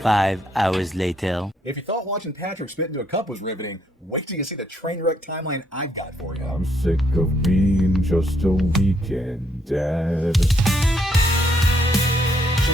5 hours later. If you thought watching Patrick spit into a cup was riveting, wait till you see the train wreck timeline I've got for you. I'm sick of being just a weekend dad. So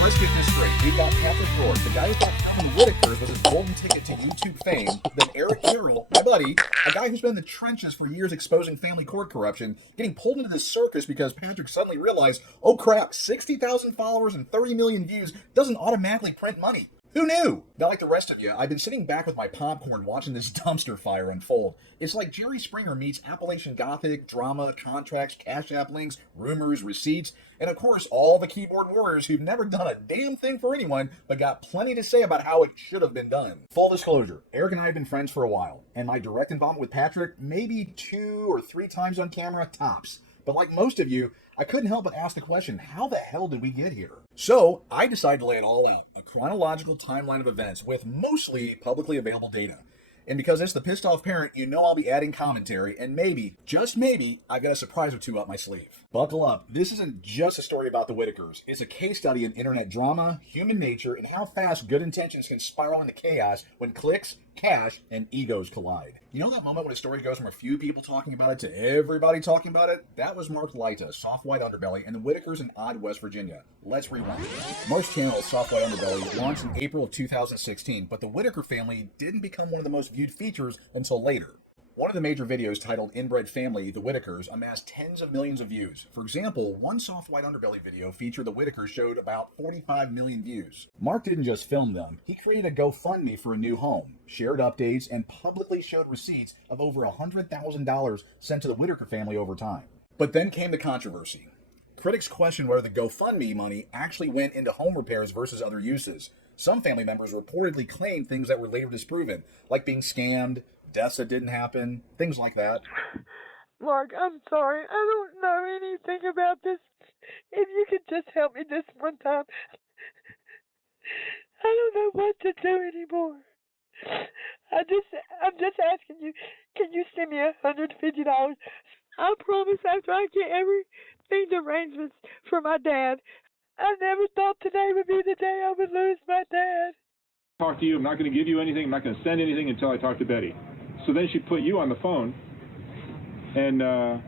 let's get this straight. We've got Patrick Rourke, the guy who thought Calvin Whittakers was his golden ticket to YouTube fame. Then Eric Carroll, my buddy, a guy who's been in the trenches for years exposing family court corruption, getting pulled into this circus because Patrick suddenly realized, oh crap, 60,000 followers and 30 million views doesn't automatically print money. Who knew? Now, like the rest of you, I've been sitting back with my popcorn watching this dumpster fire unfold. It's like Jerry Springer meets Appalachian Gothic, drama, contracts, Cash App links, rumors, receipts, and of course, all the keyboard warriors who've never done a damn thing for anyone, but got plenty to say about how it should have been done. Full disclosure, Eric and I have been friends for a while, and my direct involvement with Patrick, maybe 2 or 3 times on camera, tops. But like most of you, I couldn't help but ask the question, how the hell did we get here? So I decided to lay it all out, a chronological timeline of events with mostly publicly available data. And because it's the pissed off parent, you know I'll be adding commentary, and maybe, just maybe, I got a surprise or two up my sleeve. Buckle up. This isn't just a story about the Whittakers. It's a case study in internet drama, human nature, and how fast good intentions can spiral into chaos when clicks, cash, and egos collide. You know that moment when a story goes from a few people talking about it to everybody talking about it? That was Mark Lyta, Soft White Underbelly, and the Whittakers in Odd, West Virginia. Let's rewind. Mark's channel, Soft White Underbelly, launched in April of 2016, but the Whittaker family didn't become one of the most viewed features until later. One of the major videos titled Inbred Family, The Whittakers, amassed tens of millions of views. For example, one Soft White Underbelly video featured the Whittakers showed about 45 million views. Mark didn't just film them, he created a GoFundMe for a new home, shared updates, and publicly showed receipts of over $100,000 sent to the Whittaker family over time. But then came the controversy. Critics questioned whether the GoFundMe money actually went into home repairs versus other uses. Some family members reportedly claimed things that were later disproven, like being scammed, deaths that didn't happen, things like that. Mark, I'm sorry. I don't know anything about this. If you could just help me this one time. I don't know what to do anymore. I'm just asking you, can you send me $150? I promise after I get everything arrangements for my dad. I never thought today would be the day I would lose my dad. Talk to you. I'm not going to give you anything. I'm not going to send anything until I talk to Betty. So then she put you on the phone, and I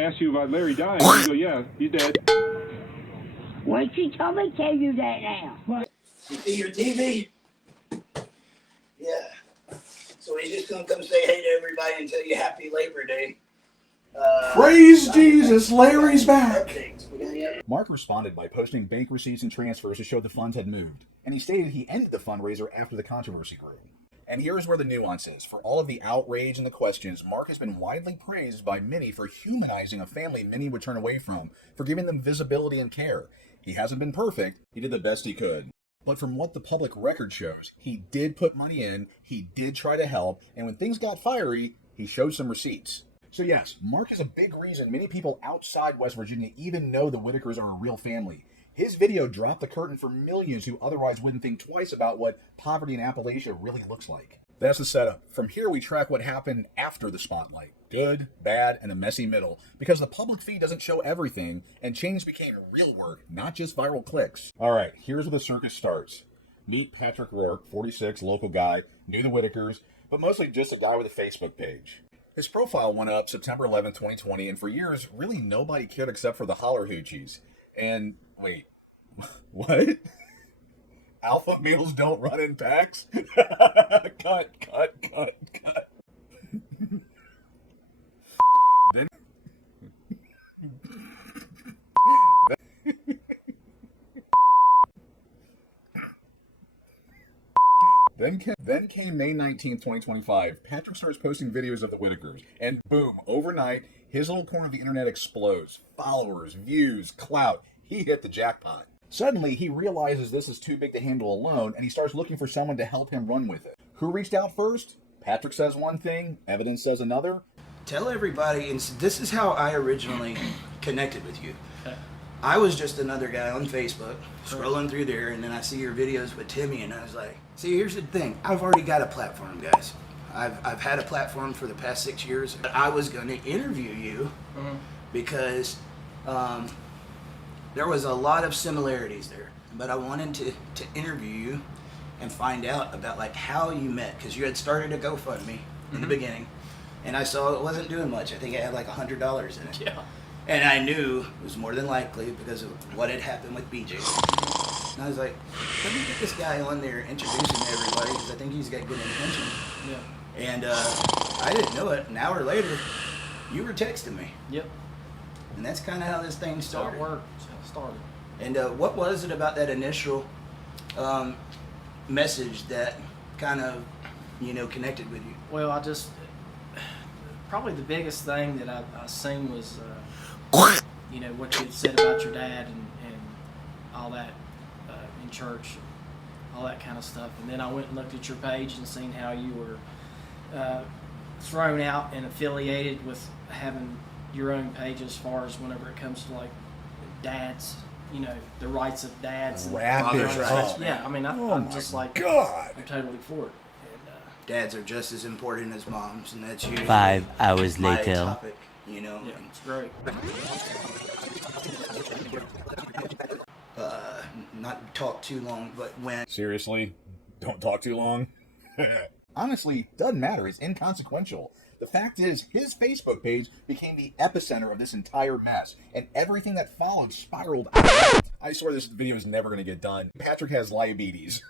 asked you about Larry dying, and you go, yeah, he's dead. Why she told me to tell you that now? What? You see your TV? Yeah. So he's just gonna come say hey to everybody and tell you Happy Labor Day. Praise Jesus, Larry's back! Updates. Mark responded by posting bank receipts and transfers to show the funds had moved, and he stated he ended the fundraiser after the controversy grew. And here's where the nuance is. For all of the outrage and the questions, Mark has been widely praised by many for humanizing a family many would turn away from, for giving them visibility and care. He hasn't been perfect, he did the best he could. But from what the public record shows, he did put money in, he did try to help, and when things got fiery, he showed some receipts. So yes, Mark is a big reason many people outside West Virginia even know the Whittakers are a real family. His video dropped the curtain for millions who otherwise wouldn't think twice about what poverty in Appalachia really looks like. That's the setup. From here we track what happened after the spotlight. Good, bad, and a messy middle. Because the public feed doesn't show everything, and change became real work, not just viral clicks. Alright, here's where the circus starts. Meet Patrick Rourke, 46, local guy, knew the Whittakers, but mostly just a guy with a Facebook page. His profile went up September 11, 2020, and for years, really nobody cared except for the holler hoochies. And, wait, what? Alpha males don't run in packs? Cut. Then came May 19th, 2025. Patrick starts posting videos of the Whittakers, and boom, overnight, his little corner of the internet explodes. Followers, views, clout. He hit the jackpot. Suddenly, he realizes this is too big to handle alone, and he starts looking for someone to help him run with it. Who reached out first? Patrick says one thing, evidence says another. Tell everybody, and this is how I originally connected with you. I was just another guy on Facebook, scrolling through there, and then I see your videos with Timmy, and I was like, see, here's the thing. I've already got a platform, guys. I've had a platform for the past 6 years. I was going to interview you because there was a lot of similarities there. But I wanted to interview you and find out about like how you met, because you had started a GoFundMe in the beginning, and I saw it wasn't doing much. I think it had like $100 in it. Yeah. And I knew it was more than likely because of what had happened with BJ. And I was like, let me get this guy on there, introduce him to everybody, because I think he's got good intention. Yeah. And I didn't know it. An hour later, you were texting me. Yep. And that's kind of how this thing started. That's how it started. And what was it about that initial message that kind of, connected with you? Well, probably the biggest thing that I seen was, what you had said about your dad and all that in church, all that kind of stuff. And then I went and looked at your page and seen how you were thrown out and affiliated with having your own page as far as whenever it comes to like dads, the rights of dads. Rapid. Yeah, I mean, I'm just like, God. I'm totally for it. Dads are just as important as moms, and that's usually 5 hours my later. topic, Yeah, it's great. Not talk too long, but when Seriously? Don't talk too long? Honestly, doesn't matter. It's inconsequential. The fact is, his Facebook page became the epicenter of this entire mess, and everything that followed spiraled out. I swear this video is never going to get done. Patrick has diabetes.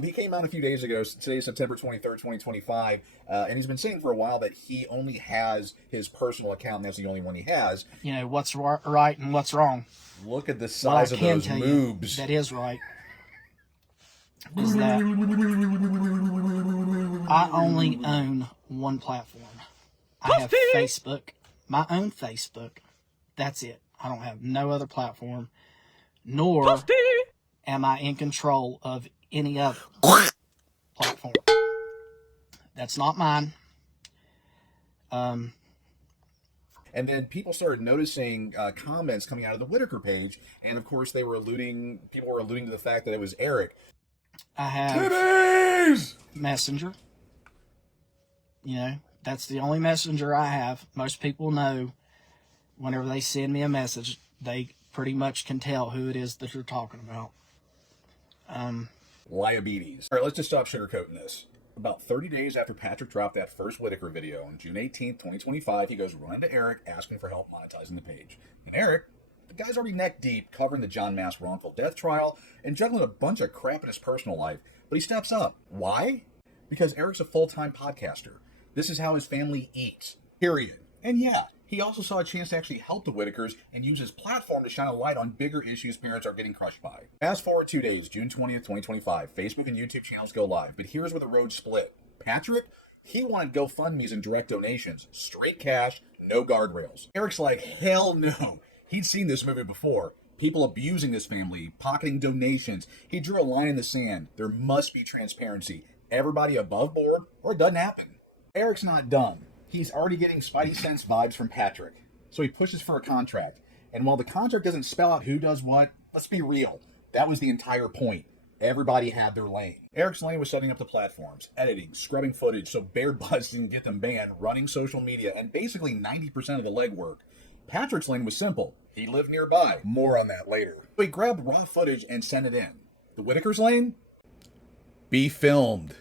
He came out a few days ago. Today's September 23rd, 2025, and he's been saying for a while that he only has his personal account, and that's the only one he has. What's right and what's wrong. Look at the size of those moobs. That is right. Is that I only own one platform. I have Facebook, my own Facebook. That's it. I don't have no other platform, nor am I in control of any other platform. That's not mine. And then people started noticing comments coming out of the Whittaker page, and of course people were alluding to the fact that it was Eric. I have Titties! Messenger. That's the only messenger I have. Most people know whenever they send me a message, they pretty much can tell who it is that you're talking about. Diabetes. All right, let's just stop sugarcoating this. About 30 days after Patrick dropped that first Whittaker video on June 18th, 2025, he goes running to Eric asking for help monetizing the page. And Eric, the guy's already neck deep covering the John Mass wrongful death trial and juggling a bunch of crap in his personal life, but he steps up. Why? Because Eric's a full-time podcaster. This is how his family eats. Period. And yeah, he also saw a chance to actually help the Whittakers and use his platform to shine a light on bigger issues parents are getting crushed by. Fast forward 2 days, June 20th, 2025, Facebook and YouTube channels go live, but here's where the road split. Patrick, he wanted GoFundMes and direct donations, straight cash, no guardrails. Eric's like, hell no. He'd seen this movie before. People abusing his family, pocketing donations. He drew a line in the sand. There must be transparency. Everybody above board, or it doesn't happen. Eric's not done. He's already getting Spidey Sense vibes from Patrick. So he pushes for a contract. And while the contract doesn't spell out who does what, let's be real. That was the entire point. Everybody had their lane. Eric's lane was setting up the platforms, editing, scrubbing footage so bare butts didn't get them banned, running social media, and basically 90% of the legwork. Patrick's lane was simple. He lived nearby. More on that later. So he grabbed raw footage and sent it in. The Whittakers lane? Be filmed.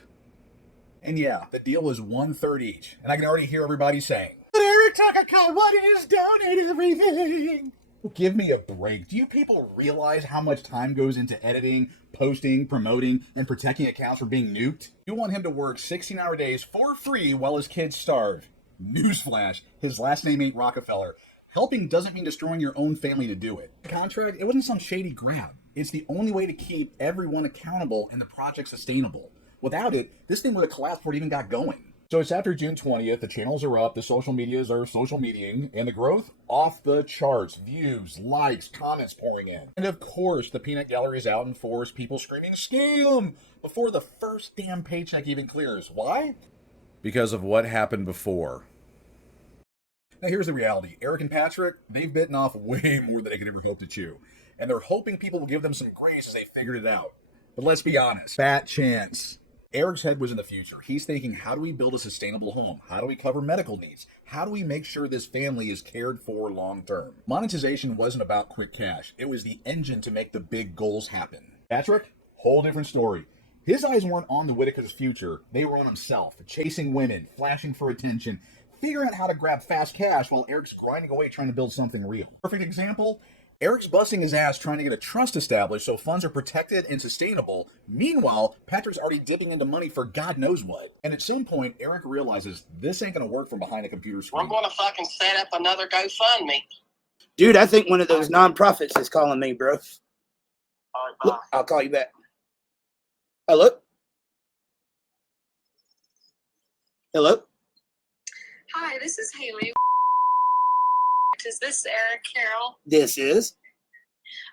And yeah, the deal was 1/3 each. And I can already hear everybody saying, but Eric Takakawa has donated everything. Give me a break. Do you people realize how much time goes into editing, posting, promoting, and protecting accounts from being nuked? You want him to work 16-hour days for free while his kids starve. Newsflash, his last name ain't Rockefeller. Helping doesn't mean destroying your own family to do it. The contract, it wasn't some shady grab. It's the only way to keep everyone accountable and the project sustainable. Without it, this thing would have collapsed before it even got going. So it's after June 20th, the channels are up, the social medias are social mediaing, and the growth off the charts. Views, likes, comments pouring in. And of course, the peanut gallery is out in force, people screaming, scam, before the first damn paycheck even clears. Why? Because of what happened before. Now here's the reality. Eric and Patrick, they've bitten off way more than they could ever hope to chew. And they're hoping people will give them some grace as they figured it out. But let's be honest, fat chance. Eric's head was in the future. He's thinking, how do we build a sustainable home? How do we cover medical needs? How do we make sure this family is cared for long term? Monetization wasn't about quick cash. It was the engine to make the big goals happen. Patrick, whole different story. His eyes weren't on the Whittakers' future. They were on himself, chasing women, flashing for attention, figuring out how to grab fast cash while Eric's grinding away trying to build something real. Perfect example, Eric's busting his ass trying to get a trust established so funds are protected and sustainable. Meanwhile, Patrick's already dipping into money for God knows what. And at some point, Eric realizes this ain't gonna work from behind a computer screen. I'm gonna fucking set up another GoFundMe. Dude, I think one of those nonprofits is calling me, bro. All right, bye. Look, I'll call you back. Hello? Hello? Hi, this is Haley. Is this Eric Carroll? This is.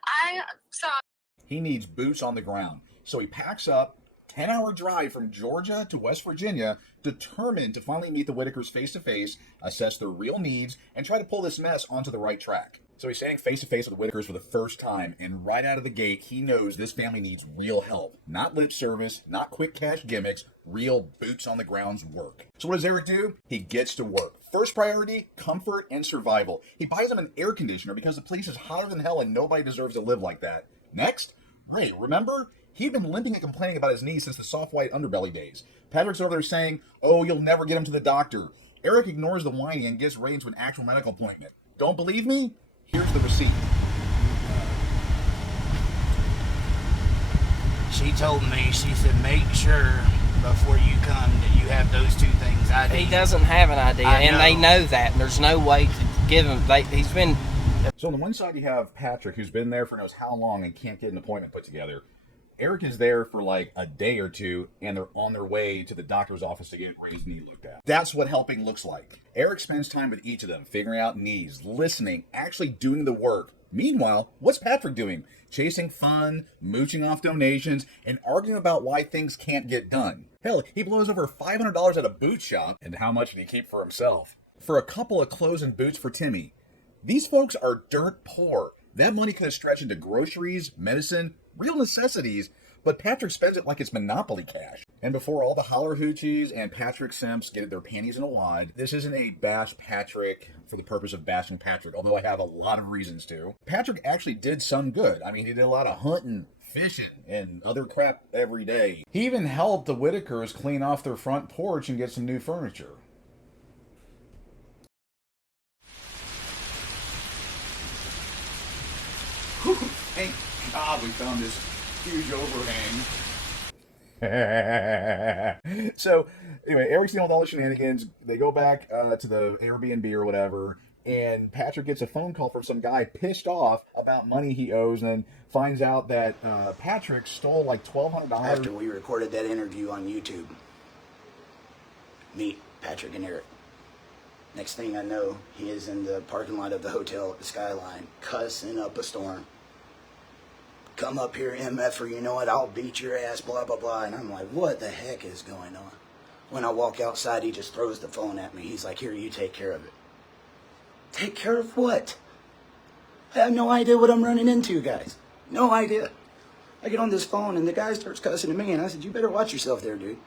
I thought He needs boots on the ground. So he packs up, 10-hour drive from Georgia to West Virginia, determined to finally meet the Whittakers face-to-face, assess their real needs, and try to pull this mess onto the right track. So he's standing face-to-face with the Whittakers for the first time, and right out of the gate, he knows this family needs real help. Not lip service, not quick cash gimmicks, real boots-on-the-ground's work. So what does Eric do? He gets to work. First priority, comfort and survival. He buys him an air conditioner because the place is hotter than hell and nobody deserves to live like that. Next, Ray, remember? He'd been limping and complaining about his knees since the soft white underbelly days. Patrick's over there saying, oh, you'll never get him to the doctor. Eric ignores the whining and gets Ray into an actual medical appointment. Don't believe me? Here's the receipt. She told me, she said, make sure before you come that you have those two things. ID. He doesn't have an idea, I and know. they know that. And there's no way to give him. He's been. So on the one side you have Patrick, who's been there for knows how long and can't get an appointment put together. Eric is there for like a day or two, and they're on their way to the doctor's office to get Ray's knee looked at. That's what helping looks like. Eric spends time with each of them, figuring out needs, listening, actually doing the work. Meanwhile, what's Patrick doing? Chasing fun, mooching off donations, and arguing about why things can't get done. Hell, he blows over $500 at a boot shop, and how much did he keep for himself? For a couple of clothes and boots for Timmy. These folks are dirt poor. That money could have stretched into groceries, medicine, real necessities, but Patrick spends it like it's Monopoly cash. And before all the holler hoochies and Patrick simps get their panties in a wad, this isn't a bash Patrick for the purpose of bashing Patrick, although I have a lot of reasons to. Patrick actually did some good. I mean, he did a lot of hunting, fishing, and other crap every day. He even helped the Whittakers clean off their front porch and get some new furniture. Thank God we found this huge overhang. So, anyway, Eric's dealing with all the shenanigans. They go back to the Airbnb or whatever, and Patrick gets a phone call from some guy pissed off about money he owes, and then finds out that Patrick stole like $1,200. After we recorded that interview on YouTube. Meet Patrick and Eric. Next thing I know, he is in the parking lot of the hotel at the Skyline, cussing up a storm. Come up here, MF, you know what, I'll beat your ass, blah, blah, blah. And I'm like, what the heck is going on? When I walk outside, he just throws the phone at me. He's like, here, you take care of it. Take care of what? I have no idea what I'm running into, guys. No idea. I get on this phone, and the guy starts cussing at me, and I said, you better watch yourself there, dude.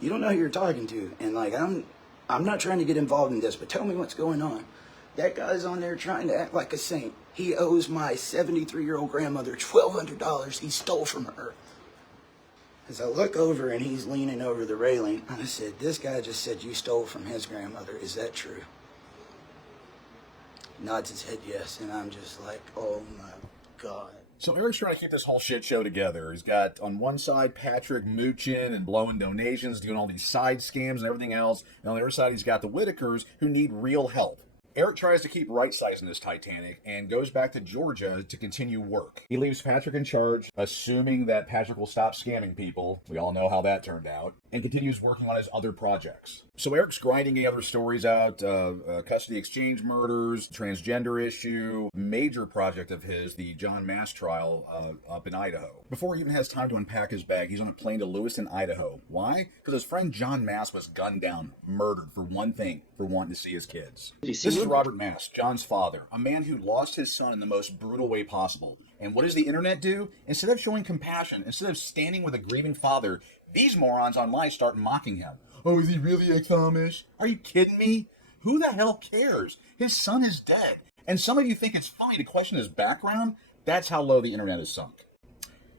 You don't know who you're talking to. And, like, I'm not trying to get involved in this, but tell me what's going on. That guy's on there trying to act like a saint. He owes my 73-year-old grandmother $1,200 he stole from her. As I look over and he's leaning over the railing, I said, this guy just said you stole from his grandmother. Is that true? Nods his head yes, and I'm just like, oh my God. So Eric's trying to keep this whole shit show together. He's got, on one side, Patrick mooching and blowing donations, doing all these side scams and everything else. And on the other side, he's got the Whittakers who need real help. Eric tries to keep right-sizing this Titanic and goes back to Georgia to continue work. He leaves Patrick in charge, assuming that Patrick will stop scamming people. We all know how that turned out. And continues working on his other projects. So Eric's grinding the other stories out, custody exchange murders, transgender issue, major project of his, the John Mass trial up in Idaho. Before he even has time to unpack his bag, he's on a plane to Lewiston, Idaho. Why? Because his friend John Mass was gunned down, murdered for one thing, for wanting to see his kids. This is Robert Mass, John's father, a man who lost his son in the most brutal way possible. And what does the internet do? Instead of showing compassion, instead of standing with a grieving father, these morons online start mocking him. Oh, is he really a Amish? Are you kidding me? Who the hell cares? His son is dead. And some of you think it's funny to question his background? That's how low the internet is sunk.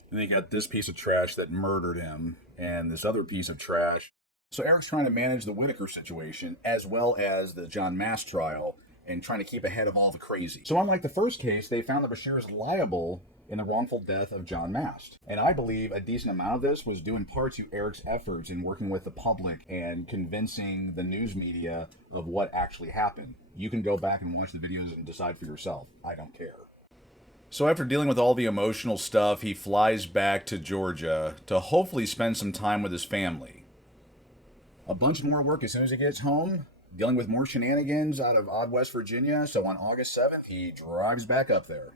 And then you got this piece of trash that murdered him, and this other piece of trash. So Eric's trying to manage the Whittaker situation, as well as the John Mast trial, and trying to keep ahead of all the crazy. So unlike the first case, they found that Bashir is liable in the wrongful death of John Mast. And I believe a decent amount of this was due in part to Eric's efforts in working with the public and convincing the news media of what actually happened. You can go back and watch the videos and decide for yourself. I don't care. So after dealing with all the emotional stuff, he flies back to Georgia to hopefully spend some time with his family. A bunch more work as soon as he gets home, dealing with more shenanigans out of odd West Virginia, so on August 7th, he drives back up there.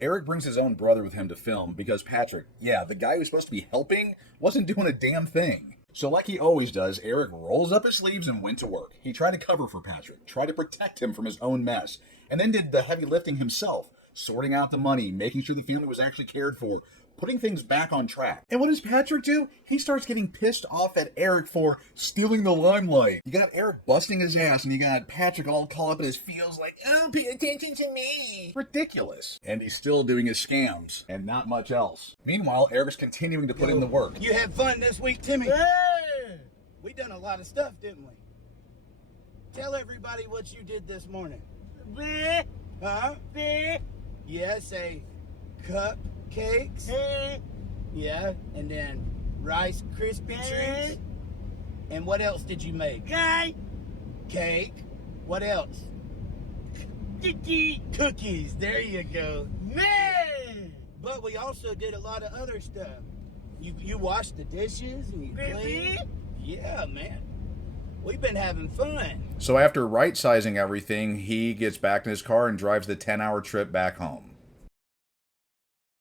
Eric brings his own brother with him to film because Patrick, yeah, the guy who's supposed to be helping, wasn't doing a damn thing. So like he always does, Eric rolls up his sleeves and went to work. He tried to cover for Patrick, tried to protect him from his own mess, and then did the heavy lifting himself, sorting out the money, making sure the family was actually cared for, putting things back on track. And what does Patrick do? He starts getting pissed off at Eric for stealing the limelight. You got Eric busting his ass, and you got Patrick all caught up in his feels like, oh, pay attention to me. Ridiculous. And he's still doing his scams, and not much else. Meanwhile, Eric's continuing to put in the work. You had fun this week, Timmy? Yeah. We done a lot of stuff, didn't we? Tell everybody what you did this morning. Bleh. Huh? Bleh. Yeah, say cupcakes. Yeah, and then Rice Krispie treats. And what else did you make? Cake. What else? Cookies. There you go. Man! But we also did a lot of other stuff. You washed the dishes and you cleaned. Yeah, man. We've been having fun. So after right-sizing everything, he gets back in his car and drives the 10-hour trip back home.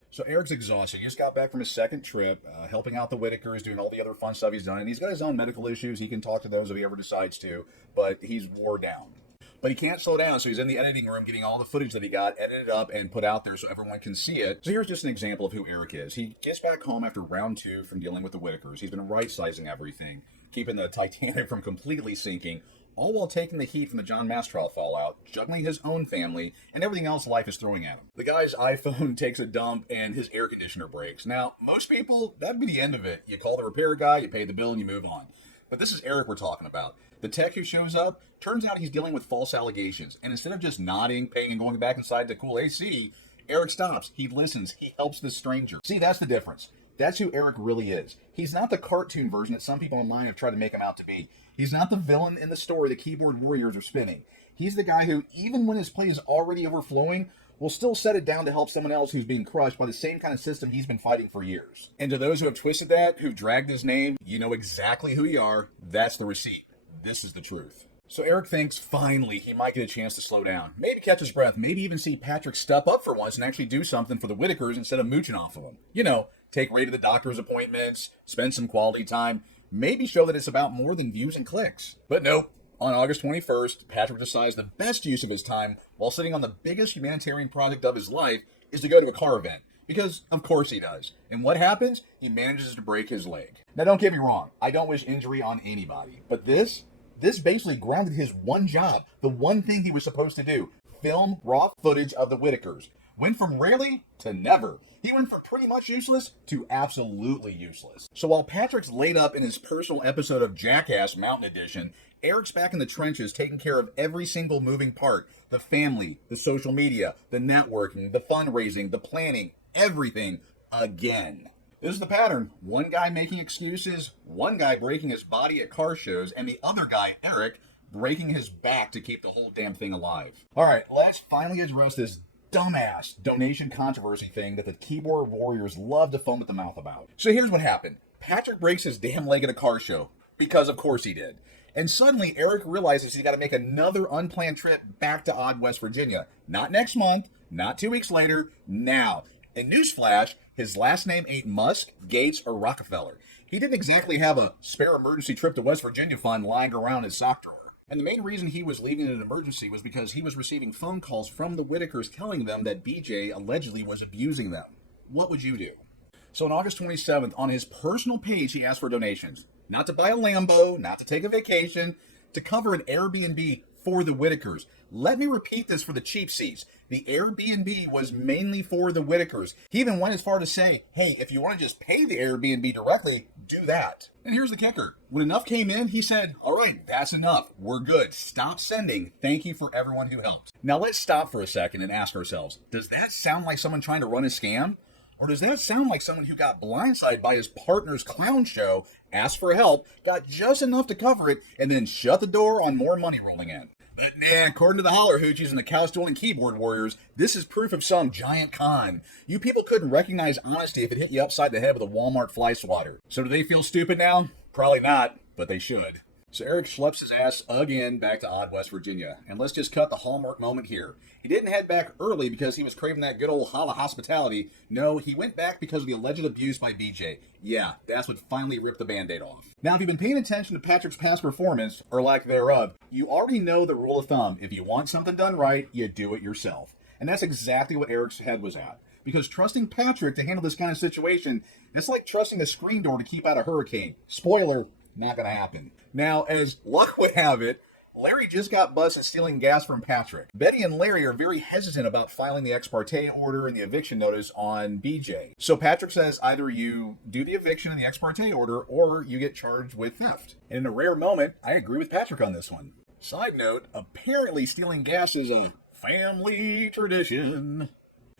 So Eric's exhausted. He just got back from his second trip, helping out the Whittakers, doing all the other fun stuff he's done. And he's got his own medical issues. He can talk to those if he ever decides to, but he's wore down. But he can't slow down, so he's in the editing room getting all the footage that he got edited up and put out there so everyone can see it. So here's just an example of who Eric is. He gets back home after round 2 from dealing with the Whittakers. He's been right-sizing everything, keeping the Titanic from completely sinking, all while taking the heat from the John Mast trial fallout, juggling his own family, and everything else life is throwing at him. The guy's iPhone takes a dump and his air conditioner breaks. Now, most people, that'd be the end of it. You call the repair guy, you pay the bill, and you move on. But this is Eric we're talking about. The tech who shows up, turns out he's dealing with false allegations. And instead of just nodding, paying, and going back inside to cool AC, Eric stops. He listens. He helps this stranger. See, that's the difference. That's who Eric really is. He's not the cartoon version that some people online have tried to make him out to be. He's not the villain in the story the keyboard warriors are spinning. He's the guy who, even when his plate is already overflowing, will still set it down to help someone else who's being crushed by the same kind of system he's been fighting for years. And to those who have twisted that, who've dragged his name, you know exactly who you are. That's the receipt. This is the truth. So Eric thinks finally he might get a chance to slow down. Maybe catch his breath. Maybe even see Patrick step up for once and actually do something for the Whittakers instead of mooching off of them. You know, take Ray to the doctor's appointments, spend some quality time, maybe show that it's about more than views and clicks. But nope. On August 21st, Patrick decides the best use of his time while sitting on the biggest humanitarian project of his life is to go to a car event. Because, of course he does. And what happens? He manages to break his leg. Now, don't get me wrong. I don't wish injury on anybody. But this basically grounded his one job, the one thing he was supposed to do, film raw footage of the Whittakers. Went from rarely to never. He went from pretty much useless to absolutely useless. So while Patrick's laid up in his personal episode of Jackass Mountain Edition, Eric's back in the trenches taking care of every single moving part. The family, the social media, the networking, the fundraising, the planning, everything again. This is the pattern. One guy making excuses, one guy breaking his body at car shows, and the other guy, Eric, breaking his back to keep the whole damn thing alive. All right, let's finally address this dumbass donation controversy thing that the keyboard warriors love to foam at the mouth about. So here's what happened. Patrick breaks his damn leg at a car show, because of course he did. And suddenly Eric realizes he's got to make another unplanned trip back to odd West Virginia. Not next month, not 2 weeks later, now. And newsflash, his last name ain't Musk, Gates, or Rockefeller. He didn't exactly have a spare emergency trip to West Virginia fund lying around his sock drawer. And the main reason he was leaving in an emergency was because he was receiving phone calls from the Whittakers telling them that BJ allegedly was abusing them. What would you do? So on August 27th, on his personal page, he asked for donations. Not to buy a Lambo, not to take a vacation, to cover an Airbnb for the Whittakers. Let me repeat this for the cheap seats. The Airbnb was mainly for the Whittakers. He even went as far to say, hey, if you want to just pay the Airbnb directly, do that. And here's the kicker. When enough came in, he said, all right, that's enough. We're good. Stop sending. Thank you for everyone who helped. Now let's stop for a second and ask ourselves, does that sound like someone trying to run a scam? Or does that sound like someone who got blindsided by his partner's clown show, asked for help, got just enough to cover it, and then shut the door on more money rolling in? But nah, according to the holler hoochies and the cow-stolen keyboard warriors, this is proof of some giant con. You people couldn't recognize honesty if it hit you upside the head with a Walmart fly swatter. So do they feel stupid now? Probably not, but they should. So Eric schleps his ass again back to odd West Virginia. And let's just cut the hallmark moment here. He didn't head back early because he was craving that good old holla hospitality. No, he went back because of the alleged abuse by BJ. Yeah, that's what finally ripped the Band-Aid off. Now, if you've been paying attention to Patrick's past performance, or lack thereof, you already know the rule of thumb. If you want something done right, you do it yourself. And that's exactly what Eric's head was at. Because trusting Patrick to handle this kind of situation, it's like trusting a screen door to keep out a hurricane. Spoiler, not gonna happen. Now, as luck would have it, Larry just got busted stealing gas from Patrick. Betty and Larry are very hesitant about filing the ex parte order and the eviction notice on BJ. So Patrick says either you do the eviction and the ex parte order or you get charged with theft. And in a rare moment, I agree with Patrick on this one. Side note, apparently stealing gas is a family tradition.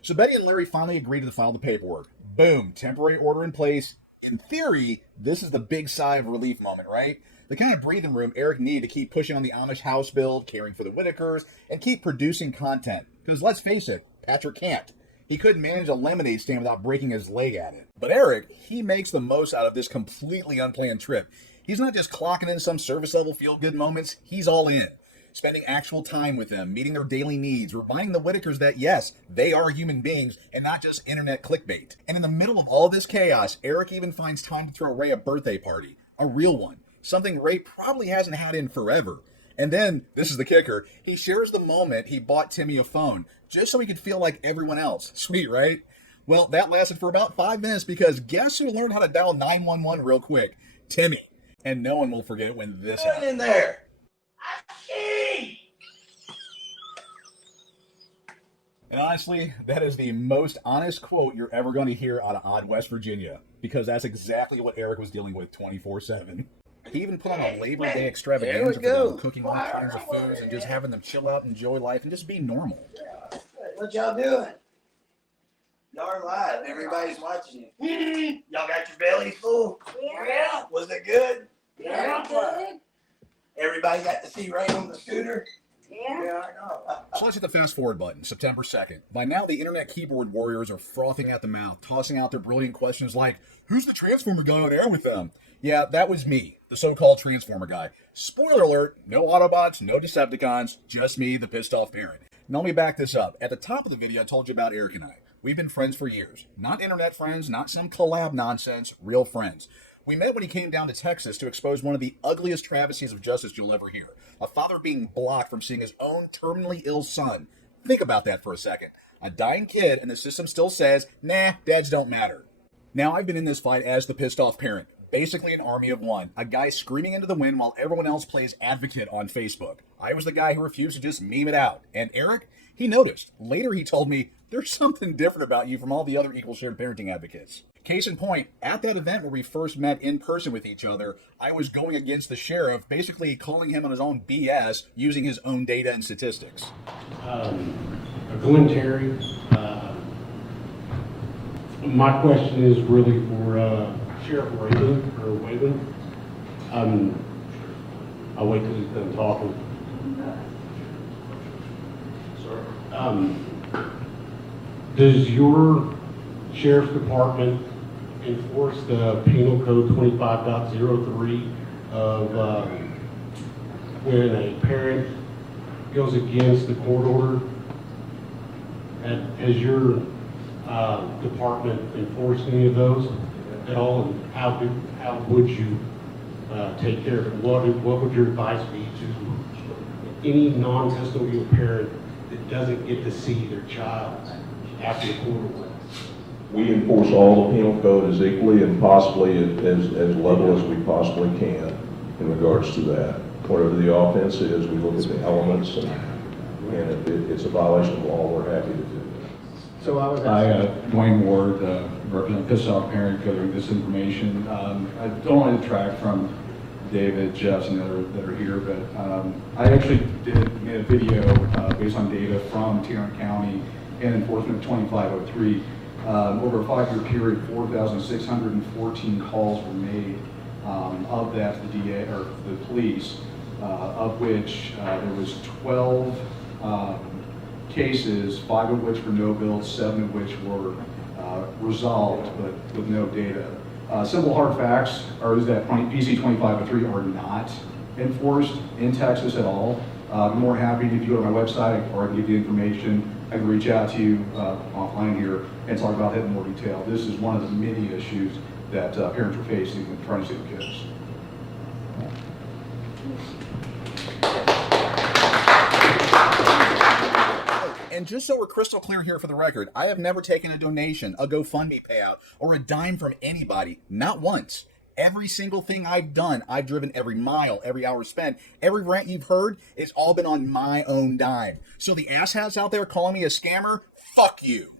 So Betty and Larry finally agreed to file the paperwork. Boom, temporary order in place. In theory, this is the big sigh of relief moment, right? The kind of breathing room Eric needed to keep pushing on the Amish house build, caring for the Whittakers, and keep producing content. Because let's face it, Patrick can't. He couldn't manage a lemonade stand without breaking his leg at it. But Eric, he makes the most out of this completely unplanned trip. He's not just clocking in some service level feel-good moments, he's all in. Spending actual time with them, meeting their daily needs, reminding the Whittakers that, yes, they are human beings and not just internet clickbait. And in the middle of all this chaos, Eric even finds time to throw Ray a birthday party. A real one. Something Ray probably hasn't had in forever. And then, this is the kicker, he shares the moment he bought Timmy a phone, just so he could feel like everyone else. Sweet, right? Well, that lasted for about 5 minutes because guess who learned how to dial 911 real quick? Timmy. And no one will forget when this happened. In there. And honestly, that is the most honest quote you're ever going to hear out of odd West Virginia, because that's exactly what Eric was dealing with 24/7. He even put on a Labor Day extravaganza for them, cooking all kinds of foods and just having them chill out, enjoy life, and just be normal. What y'all doing? Y'all are live. Everybody's watching you. Y'all got your bellies full? Yeah. Was it good? Yeah, good. Everybody got to see Ray on the scooter? Yeah. I know. So let's hit the fast forward button, September 2nd. By now, the internet keyboard warriors are frothing at the mouth, tossing out their brilliant questions like, who's the Transformer guy on air with them? Yeah, that was me, the so-called Transformer guy. Spoiler alert, no Autobots, no Decepticons, just me, the pissed off parent. Now let me back this up. At the top of the video, I told you about Eric and I. We've been friends for years. Not internet friends, not some collab nonsense, real friends. We met when he came down to Texas to expose one of the ugliest travesties of justice you'll ever hear. A father being blocked from seeing his own terminally ill son. Think about that for a second. A dying kid, and the system still says, nah, dads don't matter. Now I've been in this fight as the pissed off parent. Basically an army of one. A guy screaming into the wind while everyone else plays advocate on Facebook. I was the guy who refused to just meme it out. And Eric, he noticed. Later he told me, there's something different about you from all the other equal shared parenting advocates. Case in point, at that event where we first met in person with each other, I was going against the sheriff, basically calling him on his own BS, using his own data and statistics. Glenn Terry, my question is really for Sheriff Wayland. I'll wait till he's done talking. Does your sheriff's department enforce the Penal Code 25.03 of when a parent goes against the court order? Has your department enforced any of those at all? And how would you take care of it? What would your advice be to any non-custodial parent that doesn't get to see their child after the court order? We enforce all the penal code as equally and possibly as level as we possibly can in regards to that. whatever the offense is, we look at the elements, and if it's a violation of law, we're happy to do that. So I was Dwayne Ward, represent Pissed Off Parent, gathering this information. I don't want to detract from David, Jeff, and the other that are here, but I actually made a video based on data from Tarrant County and enforcement 2503. Over a 5-year period, 4,614 calls were made of that to the DA or the police, of which there was 12 cases, 5 of which were no bills, 7 of which were resolved, but with no data. Simple hard facts are is that PC 2503 are not enforced in Texas at all. I'm more happy if you go to my website, or I can give you information. I can reach out to you offline here and talk about that in more detail. This is one of the many issues that parents are facing when trying to save their kids. And just so we're crystal clear here for the record, I have never taken a donation, a GoFundMe payout, or a dime from anybody. Not once. Every single thing I've done, I've driven every mile, every hour spent, every rant you've heard, it's all been on my own dime. So the asshats out there calling me a scammer, fuck you.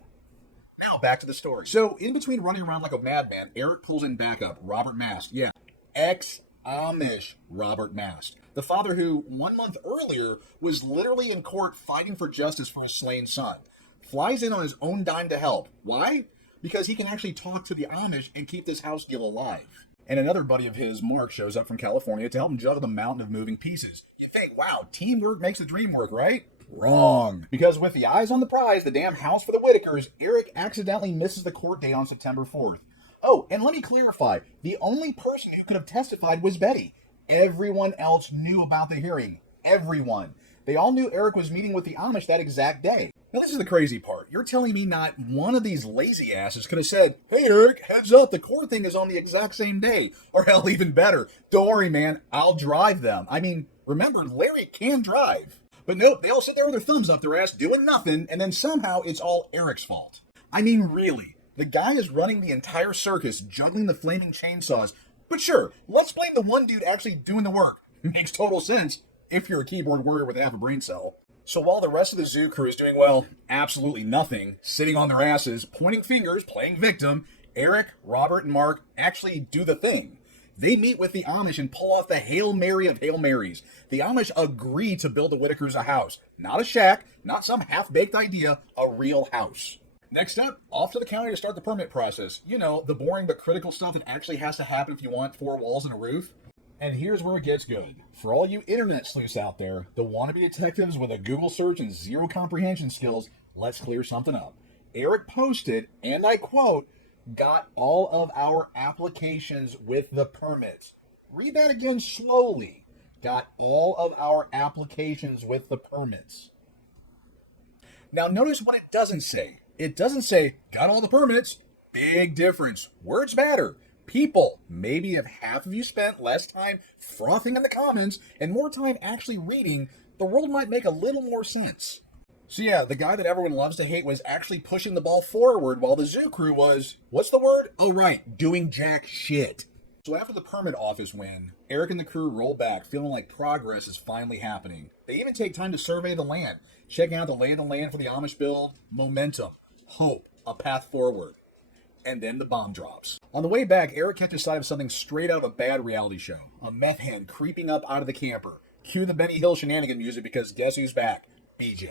Now back to the story. So in between running around like a madman, Eric pulls in backup, Robert Mast. Yeah, ex-Amish Robert Mast. The father who, 1 month earlier, was literally in court fighting for justice for his slain son. Flies in on his own dime to help. Why? Because he can actually talk to the Amish and keep this house deal alive. And another buddy of his, Mark, shows up from California to help him juggle the mountain of moving pieces. You think, wow, teamwork makes the dream work, right? Wrong. Because with the eyes on the prize, the damn house for the Whittakers, Eric accidentally misses the court date on September 4th. Oh, and let me clarify, the only person who could have testified was Betty. Everyone else knew about the hearing. Everyone. They all knew Eric was meeting with the Amish that exact day. Now this is the crazy part. You're telling me not one of these lazy asses could have said, hey Eric, heads up, the court thing is on the exact same day. Or hell, even better, don't worry man, I'll drive them. I mean, remember, Larry can drive. But nope, they all sit there with their thumbs up their ass doing nothing, and then somehow it's all Eric's fault. I mean, really. The guy is running the entire circus, juggling the flaming chainsaws. But sure, let's blame the one dude actually doing the work. Makes total sense if you're a keyboard warrior with half a brain cell. So while the rest of the zoo crew is doing, well, absolutely nothing, sitting on their asses, pointing fingers, playing victim, Eric, Robert, and Mark actually do the thing. They meet with the Amish and pull off the Hail Mary of Hail Marys. The Amish agree to build the Whittakers a house. Not a shack, not some half-baked idea, a real house. Next up, off to the county to start the permit process. You know, the boring but critical stuff that actually has to happen if you want 4 walls and a roof. And here's where it gets good. For all you internet sleuths out there, the wannabe detectives with a Google search and zero comprehension skills, let's clear something up. Eric posted, and I quote, got all of our applications with the permits. Read that again slowly. Got all of our applications with the permits. Now notice what it doesn't say. It doesn't say, got all the permits. Big difference. Words matter. People, maybe if half of you spent less time frothing in the comments and more time actually reading, the world might make a little more sense. So yeah, the guy that everyone loves to hate was actually pushing the ball forward while the zoo crew was, what's the word? Oh right, doing jack shit. So after the permit office win, Eric and the crew roll back feeling like progress is finally happening. They even take time to survey the land, checking out the lay of the land for the Amish build, momentum, hope, a path forward. And then the bomb drops. On the way back, Eric catches sight of something straight out of a bad reality show. A meth hand creeping up out of the camper. Cue the Benny Hill shenanigan music because guess who's back? BJ.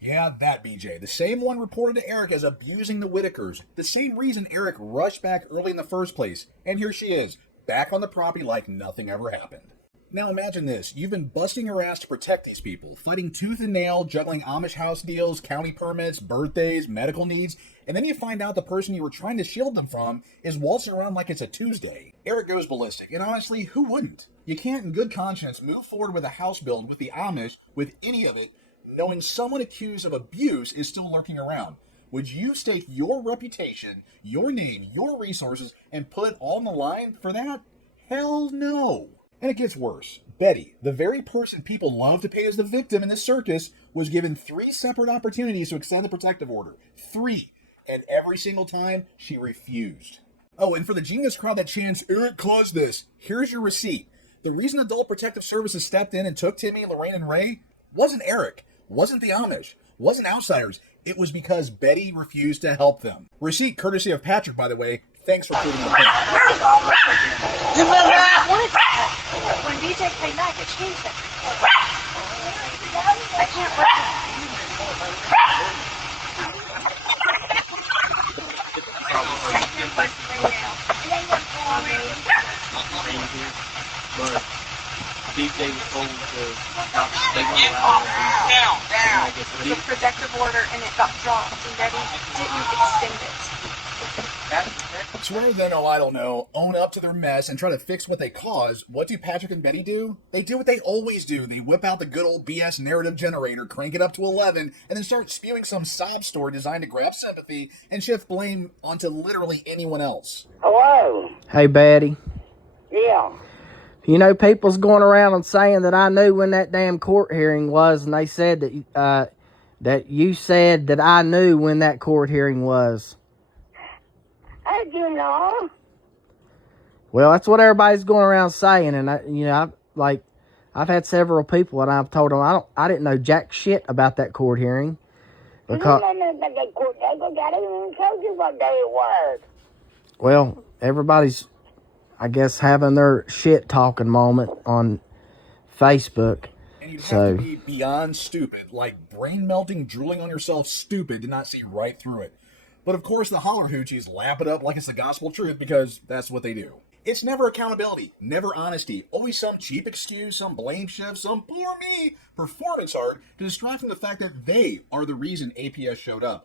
Yeah, that BJ. The same one reported to Eric as abusing the Whittakers. The same reason Eric rushed back early in the first place. And here she is, back on the property like nothing ever happened. Now imagine this. You've been busting your ass to protect these people, fighting tooth and nail, juggling Amish house deals, county permits, birthdays, medical needs, and then you find out the person you were trying to shield them from is waltzing around like it's a Tuesday. Eric goes ballistic, and honestly, who wouldn't? You can't in good conscience move forward with a house build with the Amish, with any of it, knowing someone accused of abuse is still lurking around. Would you stake your reputation, your name, your resources, and put it all on the line for that? Hell no. And it gets worse. Betty, the very person people love to pay as the victim in this circus, was given 3 separate opportunities to extend the protective order. 3. And every single time, she refused. Oh, and for the genius crowd that chants, Eric caused this, here's your receipt. The reason Adult Protective Services stepped in and took Timmy, Lorraine, and Ray wasn't Eric, wasn't the Amish, wasn't outsiders. It was because Betty refused to help them. Receipt courtesy of Patrick, by the way. Thanks for proving the point. When DJ came back, it changed it. I can't work But DJ was told to they went around down. It was a protective order and it got dropped and Betty didn't extend it. Swear then, oh I don't know, own up to their mess and try to fix what they caused. What do Patrick and Betty do? They do what they always do. They whip out the good old BS narrative generator, crank it up to 11, and then start spewing some sob story designed to grab sympathy and shift blame onto literally anyone else. Hello? Hey, Betty. Yeah. You know, people's going around and saying that I knew when that damn court hearing was, and they said that you said that I knew when that court hearing was. How do you know? Well, that's what everybody's going around saying, and I've had several people, and I've told them I didn't know jack shit about that court hearing. Because I didn't know about that court. I didn't even tell you what day it was. Well, everybody's, I guess, having their shit talking moment on Facebook. And you'd have to be beyond stupid, like brain melting, drooling on yourself stupid to not see right through it. But of course the holler hoochies lap it up like it's the gospel truth because that's what they do. It's never accountability, never honesty, always some cheap excuse, some blame shift, some poor me performance art to distract from the fact that they are the reason APS showed up.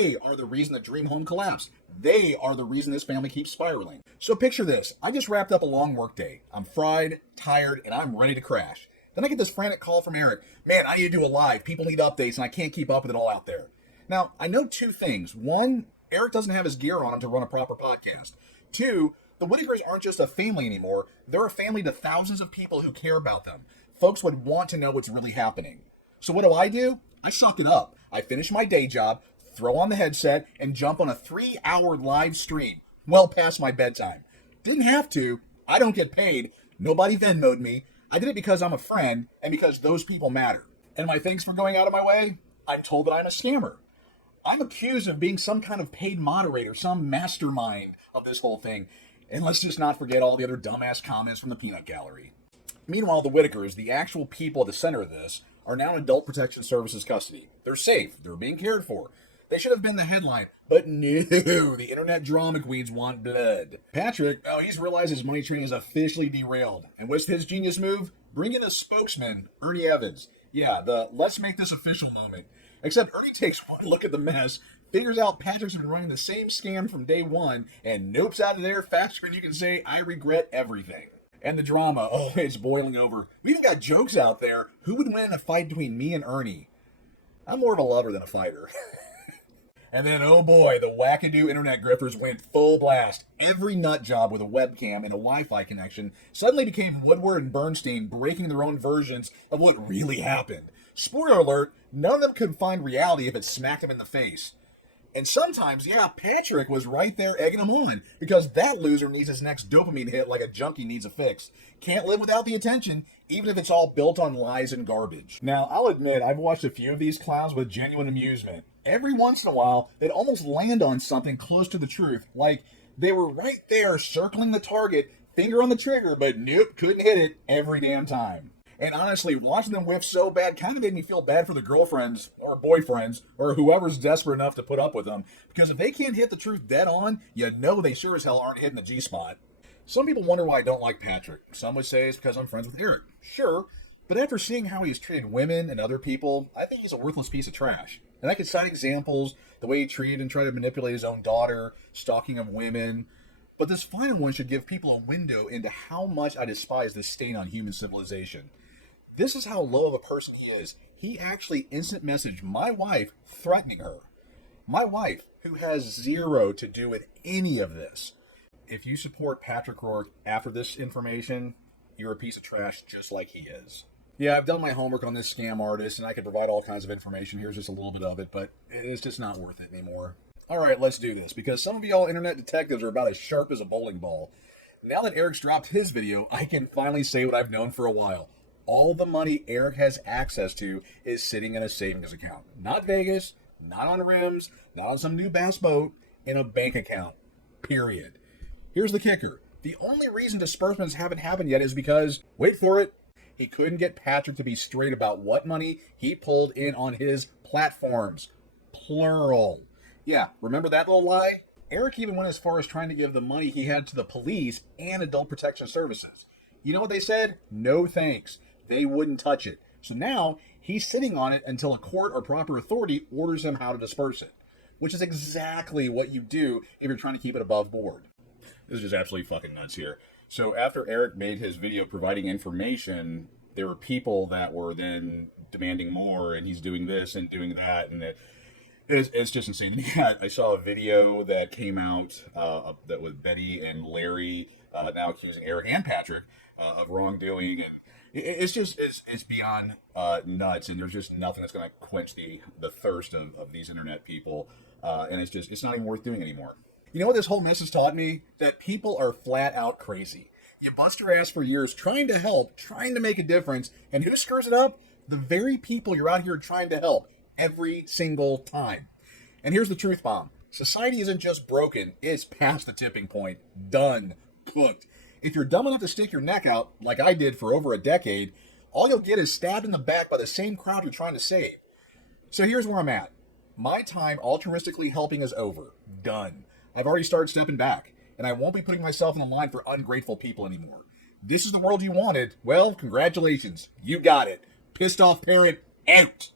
They are the reason the dream home collapsed. They are the reason this family keeps spiraling. So picture this. I just wrapped up a long work day. I'm fried, tired, and I'm ready to crash. Then I get this frantic call from Eric. Man, I need to do a live. People need updates, and I can't keep up with it all out there. Now, I know two things. One, Eric doesn't have his gear on him to run a proper podcast. Two, the Whittakers aren't just a family anymore. They're a family to thousands of people who care about them. Folks would want to know what's really happening. So what do? I suck it up. I finish my day job, throw on the headset, and jump on a 3-hour live stream well past my bedtime. Didn't have to. I don't get paid. Nobody Venmo'd me. I did it because I'm a friend and because those people matter. And my thanks for going out of my way? I'm told that I'm a scammer. I'm accused of being some kind of paid moderator, some mastermind of this whole thing. And let's just not forget all the other dumbass comments from the peanut gallery. Meanwhile, the Whittakers, the actual people at the center of this, are now in Adult Protection Services custody. They're safe. They're being cared for. They should have been the headline, but no, the internet drama queens want blood. Patrick, he's realized his money train is officially derailed. And what's his genius move? Bring in a spokesman, Ernie Evans. Yeah, the let's make this official moment. Except Ernie takes one look at the mess, figures out Patrick's been running the same scam from day one, and nopes out of there faster than you can say, I regret everything. And the drama, it's boiling over. We even got jokes out there. Who would win in a fight between me and Ernie? I'm more of a lover than a fighter. And then, oh boy, the wackadoo internet grifters went full blast. Every nut job with a webcam and a Wi-Fi connection suddenly became Woodward and Bernstein breaking their own versions of what really happened. Spoiler alert, none of them could find reality if it smacked them in the face. And sometimes, Patrick was right there egging him on, because that loser needs his next dopamine hit like a junkie needs a fix. Can't live without the attention, even if it's all built on lies and garbage. Now, I'll admit, I've watched a few of these clowns with genuine amusement. Every once in a while, they'd almost land on something close to the truth, like they were right there circling the target, finger on the trigger, but nope, couldn't hit it every damn time. And honestly, watching them whiff so bad kind of made me feel bad for the girlfriends or boyfriends or whoever's desperate enough to put up with them. Because if they can't hit the truth dead on, you know they sure as hell aren't hitting the G-spot. Some people wonder why I don't like Patrick. Some would say it's because I'm friends with Eric. Sure, but after seeing how he's treated women and other people, I think he's a worthless piece of trash. And I could cite examples, the way he treated and tried to manipulate his own daughter, stalking of women. But this final one should give people a window into how much I despise this stain on human civilization. This is how low of a person he is. He actually instant messaged my wife threatening her. My wife, who has zero to do with any of this. If you support Patrick Rourke after this information, you're a piece of trash just like he is. Yeah, I've done my homework on this scam artist, and I could provide all kinds of information. Here's just a little bit of it, but it's just not worth it anymore. All right, let's do this, because some of y'all internet detectives are about as sharp as a bowling ball. Now that Eric's dropped his video, I can finally say what I've known for a while. All the money Eric has access to is sitting in a savings account. Not Vegas, not on rims, not on some new bass boat, in a bank account. Period. Here's the kicker. The only reason disbursements haven't happened yet is because, wait for it, he couldn't get Patrick to be straight about what money he pulled in on his platforms. Plural. Yeah, remember that little lie? Eric even went as far as trying to give the money he had to the police and Adult Protection Services. You know what they said? No thanks. They wouldn't touch it. So now he's sitting on it until a court or proper authority orders him how to disperse it, which is exactly what you do if you're trying to keep it above board. This is just absolutely fucking nuts here. So after Eric made his video providing information, there were people that were then demanding more, and he's doing this and doing that, and it's just insane. I saw a video that came out that was Betty and Larry now accusing Eric and Patrick of wrongdoing, and it's beyond nuts, and there's just nothing that's going to quench the thirst of these internet people, and it's not even worth doing anymore. You know what this whole mess has taught me? That people are flat out crazy. You bust your ass for years trying to help, trying to make a difference, and who screws it up? The very people you're out here trying to help every single time. And here's the truth bomb. Society isn't just broken, it's past the tipping point. Done. Cooked. If you're dumb enough to stick your neck out, like I did for over a decade, all you'll get is stabbed in the back by the same crowd you're trying to save. So here's where I'm at. My time altruistically helping is over. Done. I've already started stepping back, and I won't be putting myself in the line for ungrateful people anymore. This is the world you wanted. Well, congratulations. You got it. Pissed off parent out.